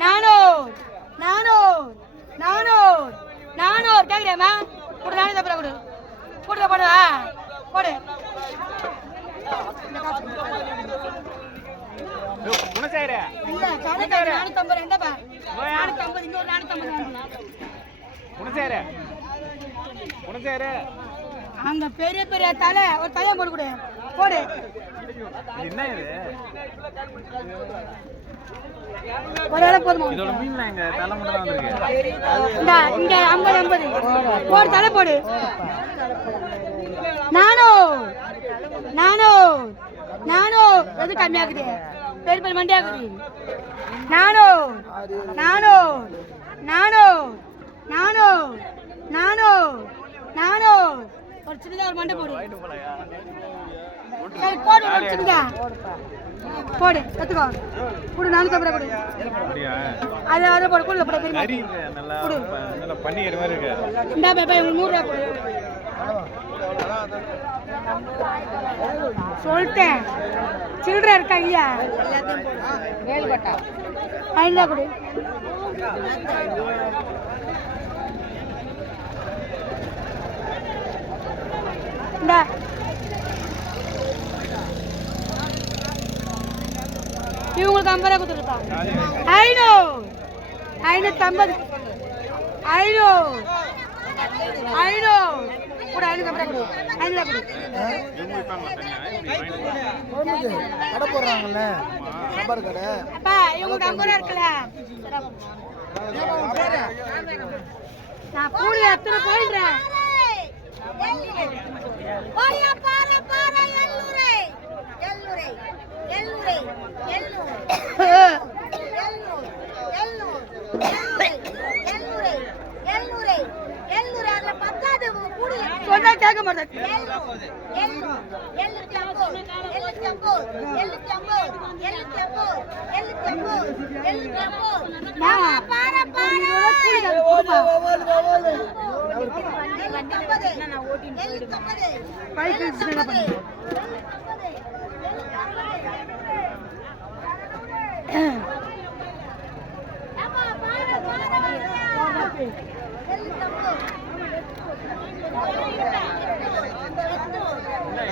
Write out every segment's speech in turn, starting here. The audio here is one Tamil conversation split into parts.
நானூறு நானூறு நானூறு நானூறு கேட்குறியாம்மா கொடு நானூறு தப்புற கொடு கொடுக்க போடுவா போடு அங்க பெரிய பெரிய தலை ஒரு தலையை போட்டு கொடு போடு என்ன இது ஒரு வேளை போதுமா இதோட மீன்ல எங்க தலை மட்டும் தான் வந்திருக்கு இங்க 50 போடு தலை போடு நானூறு நானூறு நானூறு எது கம்மியாக்குது பெரிய பெரிய மண்டியாக்குது நானூறு நானூறு நானூறு நானூறு நானூறு நானூறு ஒரு சின்னதா ஒரு மண்டை போடு சரி போடு ஒரு சின்னதா போடு எடுத்துக்கோ கொடு 450 கொடு அது அதை போடு கொடு போடு பெரிய நல்லா நல்லா பன்னீர் மாதிரி இருக்கு இந்தா பாப்பா உங்களுக்கு 100 ரூபாய் கொடு சொல்லிட்டேன் சில்லறை இருக்கா இல்லையா வேல்பட்டா 5 கொடு இந்தா இவங்களுக்கு 50 ரூபா கொடுத்துருப்பா 500 550 500 500 கூட 550 கொடு 500 கொடு கடை போடுறாங்கல்ல சாம்பார் கடை அப்பா இவங்களுக்கு 50 ரூபா இருக்குல்ல நான் கூலி எத்தனை போயிடுறேன் சொன்னா கேட்க மாட்டேன்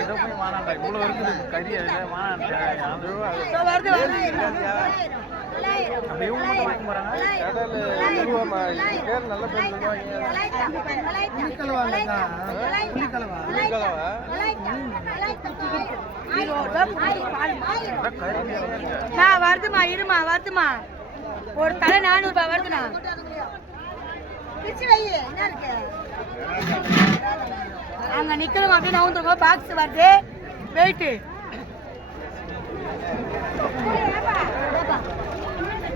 ஏதோ போய் வானாண்டா இவ்வளவு இருக்குது கறி வானாண்டா நம்ம இவங்க மட்டும் வாங்க போறாங்க பேர் நல்ல பேர் நான் வருதுமா இருமா வருதுமா ஒரு தலை 400 ரூபாய் வருதுண்ணா அங்க நிக்கணும் அப்படின்னு 900 ரூபாய் பாக்ஸ் வருது வெயிட்டு